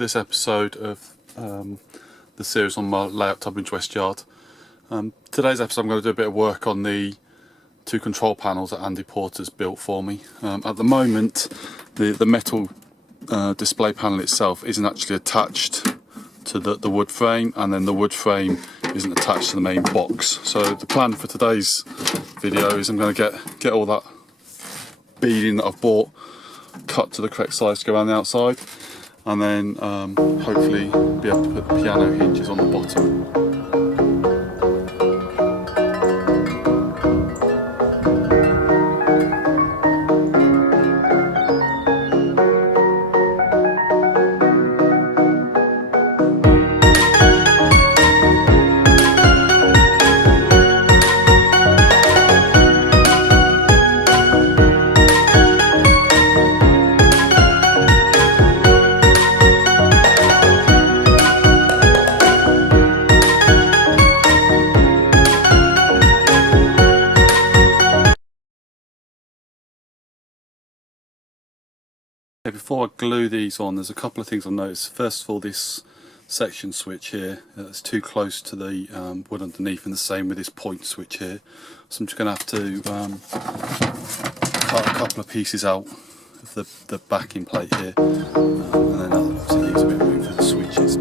this episode of the series on my layout Tunbridge West yard. Today's episode I'm going to do a bit of work on the two control panels that Andy Porter's built for me. At the moment the metal display panel itself isn't actually attached to the wood frame, and then the wood frame isn't attached to the main box. So the plan for today's video is I'm going to get all that beading that I've bought cut to the correct size to go around the outside, and then hopefully be able to put the piano hinges on the bottom. Before I glue these on, there's a couple of things I've noticed. First of all, this section switch here, it's too close to the wood underneath, and the same with this point switch here. So I'm just going to have to cut a couple of pieces out of the backing plate here, and then that obviously leaves a bit of room for the switches.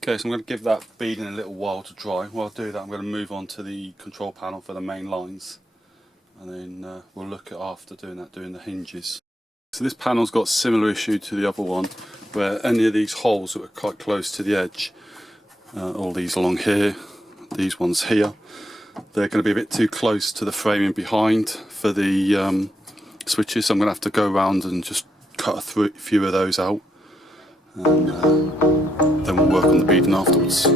Okay, so I'm going to give that beading a little while to dry. While I do that, I'm going to move on to the control panel for the main lines, and then we'll look at, after doing that, doing the hinges. So this panel's got a similar issue to the other one, where any of these holes that are quite close to the edge, all these along here, these ones here, they're going to be a bit too close to the framing behind for the switches, so I'm going to have to go around and just cut a few of those out, and then we'll work on the beading afterwards.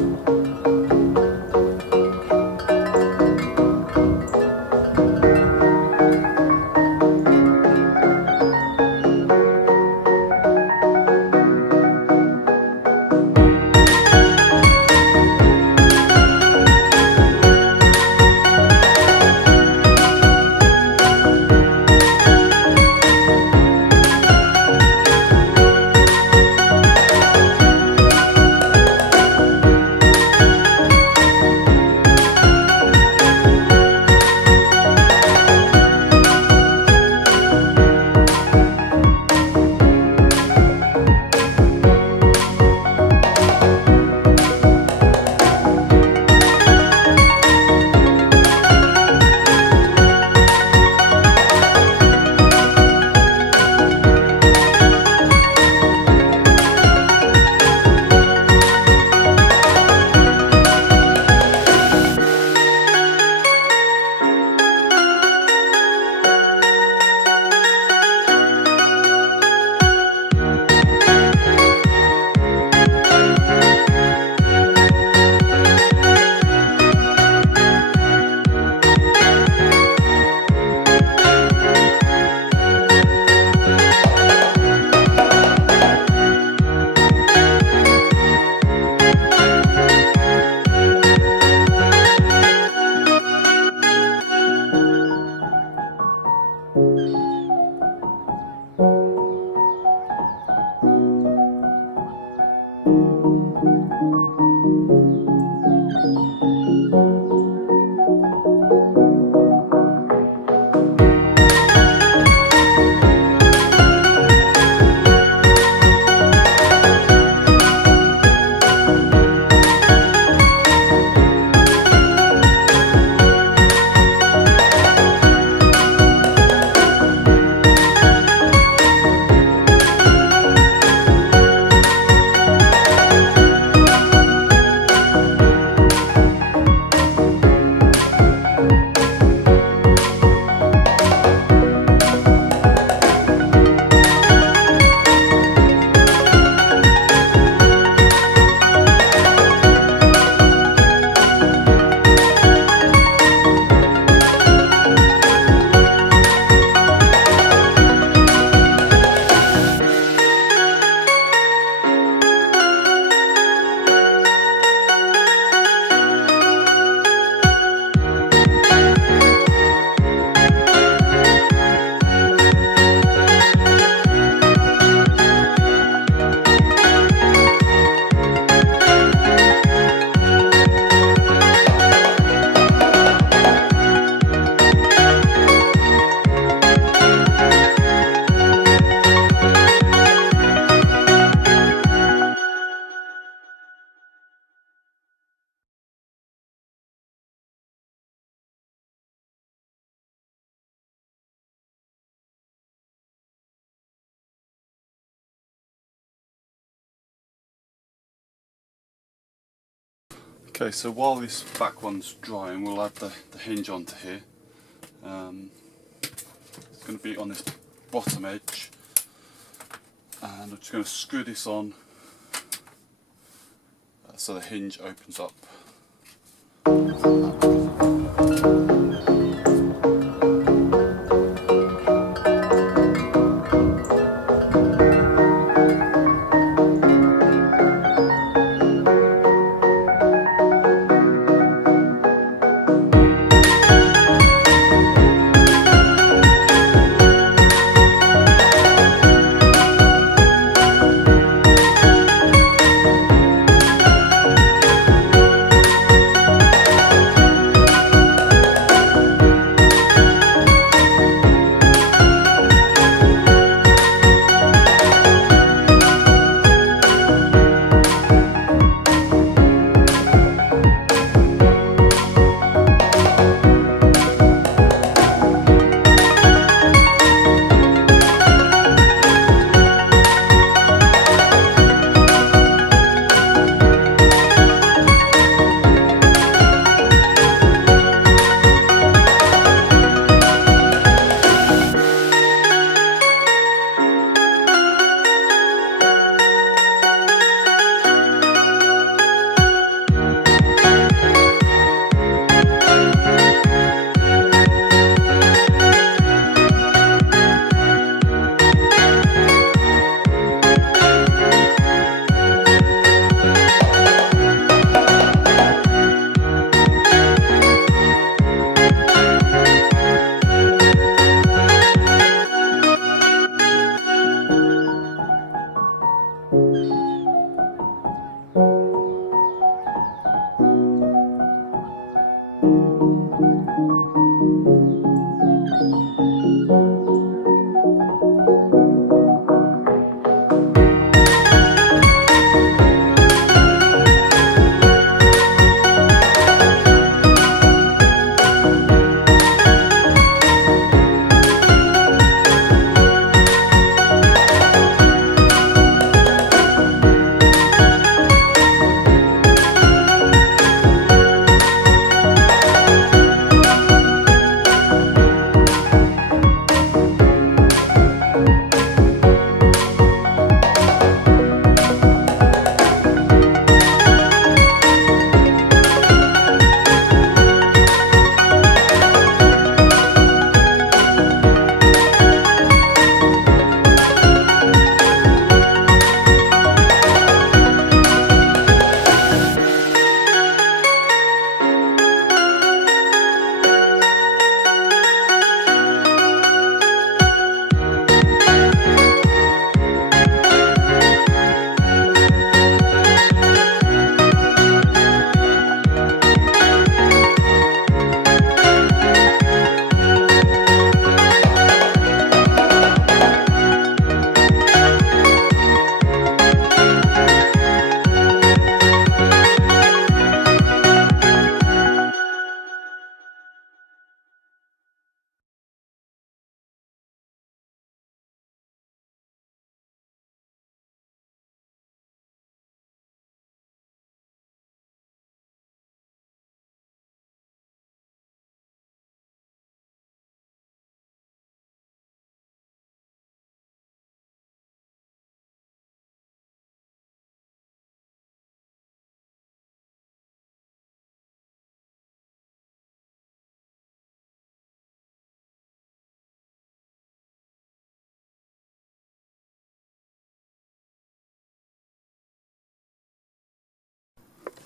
Okay, so while this back one's drying, we'll add the hinge onto here. It's going to be on this bottom edge, and we're just going to screw this on so the hinge opens up.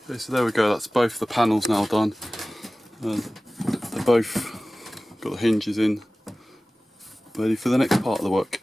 Okay, so there we go, that's both the panels now done. They're both got the hinges in, ready for the next part of the work.